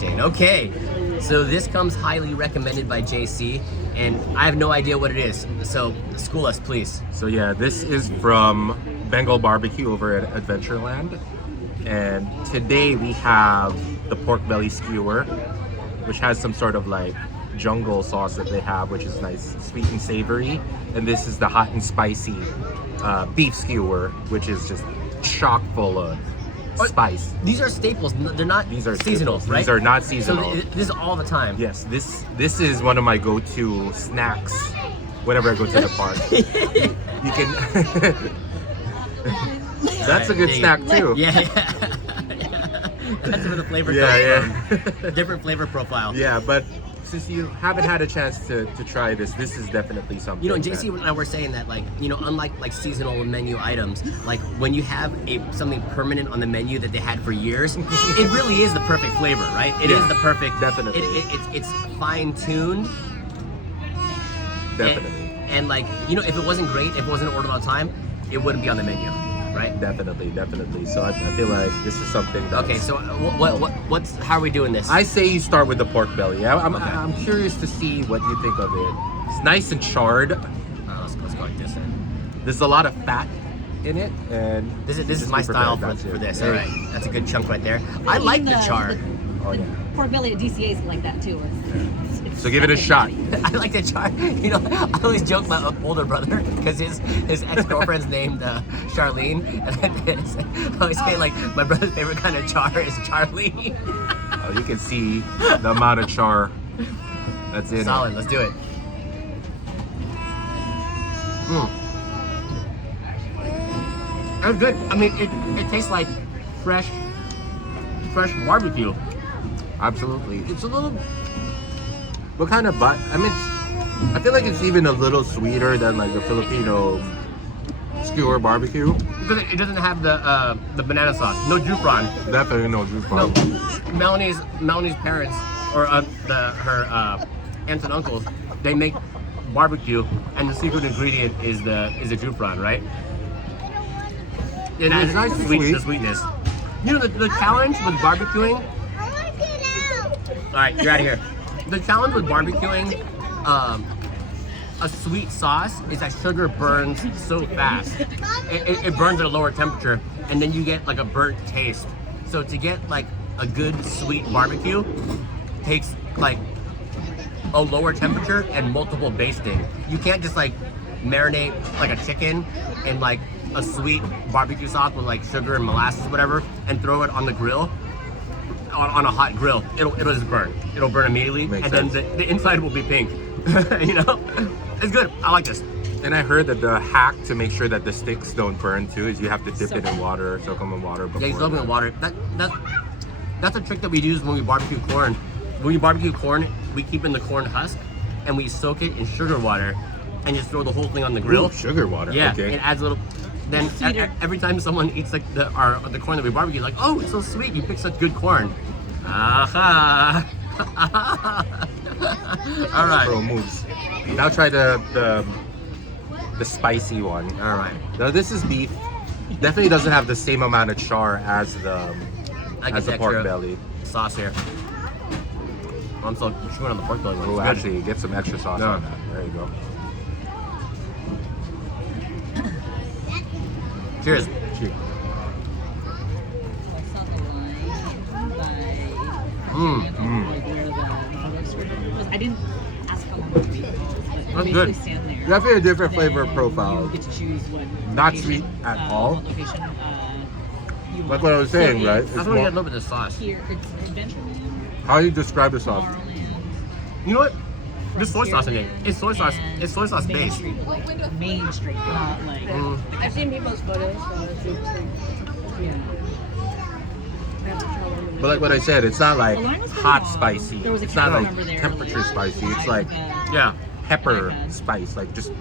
chain. Okay, so this comes highly recommended by JC, and I have no idea what it is. So school us, please. So yeah, this is from Bengal Barbeque over at Adventureland. And today we have the pork belly skewer, which has some sort of like jungle sauce that they have, which is nice, sweet and savory. And this is the hot and spicy beef skewer, which is just chock full of spice. These are staples. They're not seasonal, right? These are not seasonal. So this is all the time. Yes, this is one of my go-to snacks whenever I go to the park. You can. That's a good snack too. Yeah. That's where the flavor comes from. Different flavor profile. Yeah, but since you haven't had a chance to try this is definitely something. You know, JC and I were saying that, like, you know, unlike like seasonal menu items, like when you have something permanent on the menu that they had for years, it really is the perfect flavor, right? It is the perfect. Definitely. It's fine tuned. Definitely. And like, you know, if it wasn't great, if it wasn't ordered on time, it wouldn't be on the menu. Right? Definitely. So I feel like this is something that's... Okay, so how are we doing this? I say you start with the pork belly. I'm curious to see what you think of it. It's nice and charred. Let's go like this then. There's a lot of fat in it, and this is my style for this. All right, that's a good chunk right there. I like the char. Oh yeah. Pork belly at DCA is like that too. So give it a shot. I like the char. You know, I always joke my older brother because his ex-girlfriend's named Charlene, and I always say like my brother's favorite kind of char is Charlene. You can see the amount of char that's in Solid. it. Let's do it. That's good. I mean, it tastes like fresh barbecue. Absolutely. It's a little... What kind of I mean, I feel like it's even a little sweeter than like the Filipino skewer barbecue. Because it doesn't have the banana sauce. No jufran. Definitely no jufran. No. Melanie's parents, or her aunts and uncles, they make barbecue, and the secret ingredient is the jufran, right? It adds nice the sweetness. You know the challenge with barbecuing. All right, you're out of here. The challenge with barbecuing a sweet sauce is that sugar burns so fast. It burns at a lower temperature, and then you get like a burnt taste. So to get like a good sweet barbecue takes like a lower temperature and multiple basting. You can't just like marinate like a chicken in like a sweet barbecue sauce with like sugar and molasses, whatever, and throw it on the grill. On a hot grill, it'll just burn. It'll burn immediately, Makes and sense. then the inside will be pink. You know, it's good. I like this. And I heard that the hack to make sure that the sticks don't burn too is you have to dip it in water, soak them in water before. Yeah, you soak them in water. That's a trick that we use when we barbecue corn. When we barbecue corn, we keep in the corn husk, and we soak it in sugar water, and just throw the whole thing on the grill. Ooh, sugar water. Yeah, Okay. it adds a little. Then every time someone eats like the corn that we barbecue, like, oh, it's so sweet. You pick such good corn. Aha! All right. Pro moves. Now try the spicy one. All right. Now this is beef. Definitely doesn't have the same amount of char as the pork belly. Sauce here. I'm still chewing on the pork belly one. Oh, It's good. actually, get some extra sauce on that. There you go. Cheers. Cheers. I didn't ask how long it would be. That's good. Stand there. Definitely a different Then flavor profile. You get to choose what Not location, sweet at all. What location, you Like want. what I was saying, So right? it's That's why we got a little bit of sauce. Here, it's Adventureland, How do you describe the sauce? Tomorrowland, You know what? There's soy sauce in it. It's soy sauce. and It's soy sauce Main based. Street, like Main Street, not like I've seen people's photos. yeah. But like what I said, it's not like The line was pretty hot long. spicy. There was a It's not cab like member there, temperature like, spicy. It's by like the- Yeah. pepper like a- spice, like just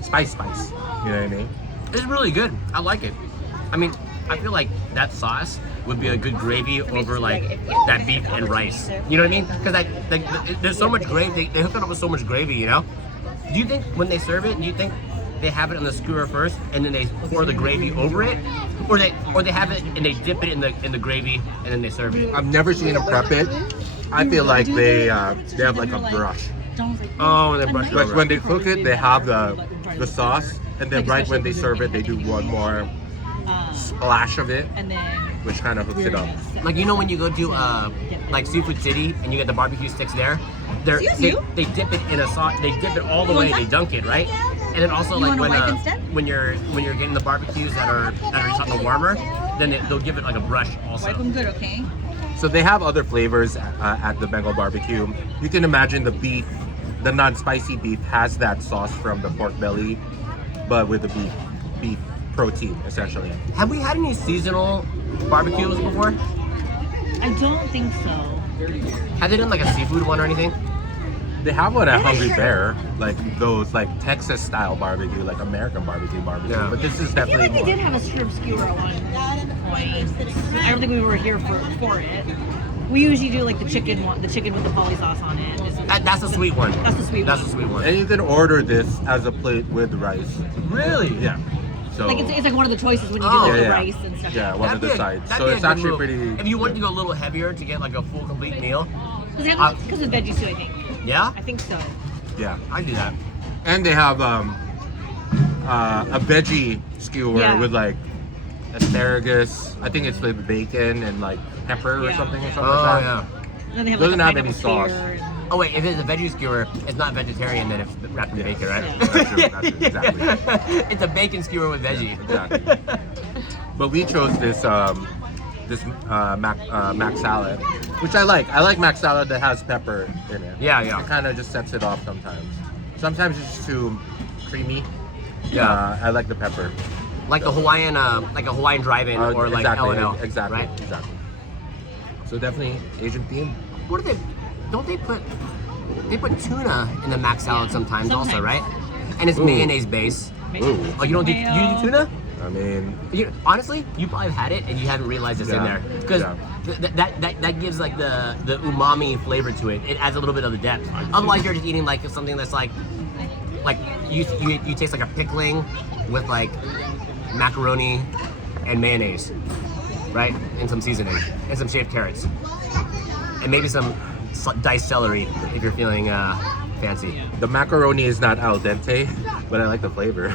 spice. You know what I mean? It's really good. I like it. I mean, I feel like that sauce would be a good gravy over like that beef and rice. You know what I mean? Because there's so much gravy. They hook it up with so much gravy. You know? Do you think when they serve it, do you think they have it on the skewer first, and then they pour the gravy over it, or they have it and they dip it in the gravy, and then they serve it. I've never seen them prep it. I feel like they have like a brush. Oh, they brush it Like over. when they cook it, they have the sauce, and then right when they serve it, they do one more splash of it, And then which kind of hooks it up. Like you know when you go to like Seafood City and you get the barbecue sticks there, they dip it in a sauce. They dip it all the way. They dunk it right, and then also like when you're getting the barbecues that are just on the warmer, then they'll give it like a brush also. wipe them good, okay? So they have other flavors at the Bengal Barbecue. You can imagine the beef, the non-spicy beef has that sauce from the pork belly, but with the beef protein essentially. Have we had any seasonal barbecues before? I don't think so. Have they done like a seafood one or anything? They have one at Hungry Bear, like those like Texas style barbecue, like American barbecue. Yeah. But this is I feel definitely like they more. did have a shrimp skewer at one point. I don't think we were here for it. We usually do like the chicken with the poly sauce on it. That's a sweet one. That's the sweet That's one. a sweet one. And you can order this as a plate with rice. Really? Yeah. So Like it's like one of the choices when you Oh. do like yeah, the yeah. rice and stuff. Yeah, one of the sides. So it's a good actually move. pretty. If you wanted to go a little heavier to get like a full complete meal, Because of veggies too, I think. yeah, I think so. Yeah. I do that. And they have a veggie skewer Yeah. with like asparagus. I think it's with bacon and like pepper or Yeah. something or Oh something like that. yeah. And then they have Doesn't like have a any pineapple sauce. spear and- Oh wait, if it's a veggie skewer, it's not vegetarian, then it's wrapped in bacon, right? Yeah. That's true, exactly. It's a bacon skewer with veggie. Exactly. But we chose this mac salad, which I like. I like mac salad that has pepper in it. Yeah, yeah. It kind of just sets it off sometimes. Sometimes it's just too creamy. Yeah. I like the pepper. Like a Hawaiian drive-in or like exactly, L&L, exactly, right? exactly. So definitely Asian theme. What do they? Don't they put tuna in the mac salad sometimes also, Sometimes. right? And it's Ooh. mayonnaise base. Ooh. Oh, you don't do you do tuna? I mean, Honestly, you probably have had it and you haven't realized it's in Yeah, there because yeah. that gives like the umami flavor to it. It adds a little bit of the depth. Otherwise, you're just eating like something that's like you taste like a pickling with like macaroni and mayonnaise, right? And some seasoning and some shaved carrots and maybe some diced celery if you're feeling fancy. the macaroni is not al dente, but I like the flavor.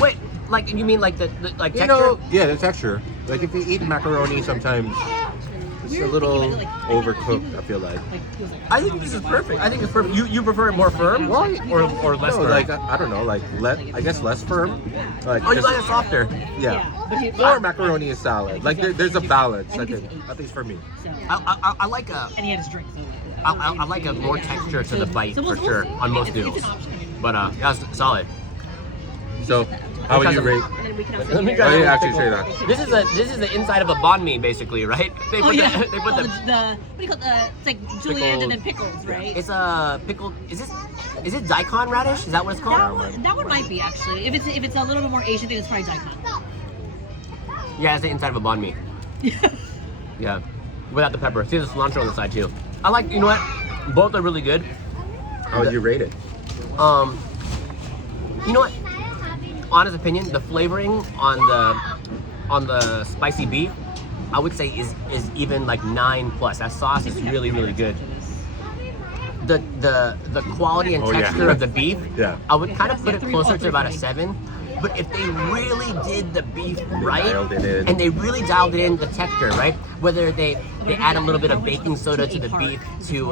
Wait, like you mean like the like You texture? know, yeah, the texture. Like if you eat macaroni, sometimes it's a little overcooked. I feel like. I think this is perfect. I think it's perfect. You prefer it more firm or less No, firm? like I don't know, like I guess less firm. Like Oh, you just- like it softer. yeah. But you- Or macaroni and salad. Like there's a balance. I think, at least for me. So, I like a and he had his drink. So I like a more texture to the bite So for we'll sure see. on most It's an noodles. option. But yeah, it's solid. So how would you rate? And then we can also Let me hear- try Oh, you this. actually say that. This is the inside of a banh mi basically, right? They Oh put yeah. they put Oh, the what do you call it? It's like julienne and then pickles, right? it's a pickled. Is it daikon radish? Is that what it's called? That one might be actually. If it's a little bit more Asian thing, it's probably daikon. Yeah, it's the inside of a banh mi. Yeah, without the pepper. See the cilantro on the side too. I like. You know what? Both are really good. How would you rate it? You know what? Honest opinion, the flavoring on the spicy beef, I would say is even like 9+. That sauce is really good. The quality and Oh, yeah. texture of the beef, Yeah. I would kind of put it Yeah, closer to about a 3.5. 7. But if they really did the beef right, dialed it in. and they really dialed it in the texture, right? Whether they add a little bit of baking soda to the beef to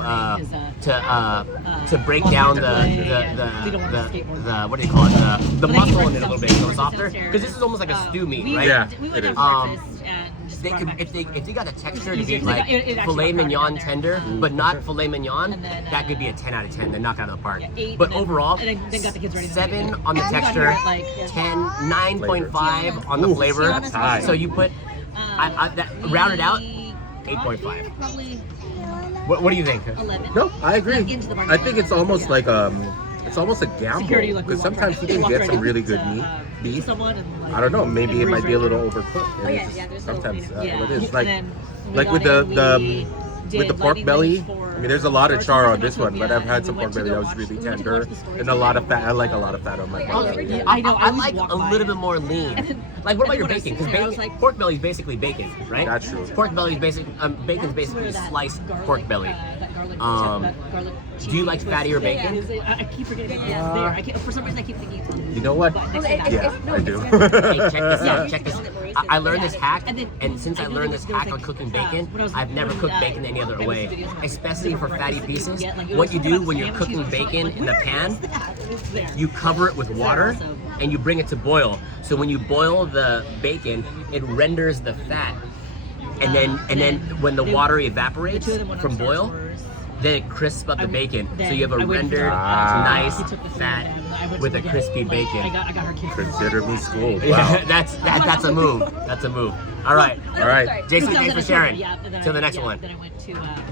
break down the what do you call it the muscle in it a little bit so it's softer, because this is almost like a stew meat, right? Yeah, We it went is. to breakfast and just They brought could back if they got the texture to easier be to- like it actually filet got mignon harder there. tender, but not filet mignon, And then, that could be a 10 out of 10. They knock it out of the park. Yeah, 8, But and then- overall, and then got the kids ready to 7 make it. on the We got texture, here at, like, 10, 9.5 on the Ooh, flavor. that's high. So you put that round it out, 8.5. Probably What do you think? 11. No, I agree. Into the I think it's almost like it's almost a gamble Security, like, we because walked sometimes right you can up- get walked some right really up good to, meat, beef. someone and, like, I don't know. Maybe it and might be a right little there. overcooked. Oh, and yeah, it's yeah, there's sometimes a little Yeah. what it is. And Like then we like got with in, the we with the did pork lightning belly, range for mean, there's a lot of char on this one, but I've had some pork belly that was really tender and a lot of fat. I like a lot of fat on my pork belly. I know. I like a little bit more lean. Like, what about your bacon? Because pork belly is basically bacon, right? That's true. Pork belly is bacon's basically sliced pork belly. Do you like fattier bacon? I keep forgetting it's there. For some reason, I keep thinking it's on. You know what? Yeah, I do. Hey, check this out. Check this. I learned this hack, and since I learned this hack on cooking bacon, I've never cooked bacon any other way, especially for fatty pieces. What you do when you're cooking bacon in the pan, you cover it with water and you bring it to boil. So when you boil the bacon, it renders the fat, and then when the water evaporates from boil, then it crisps up the bacon. So you have a rendered, nice fat with a crispy bacon. I got her kids. Consider me schooled. Yeah, Wow. that's a move. That's a move. All right. All right. Jason, thanks for sharing. Yeah, Till the next one. Then I went to.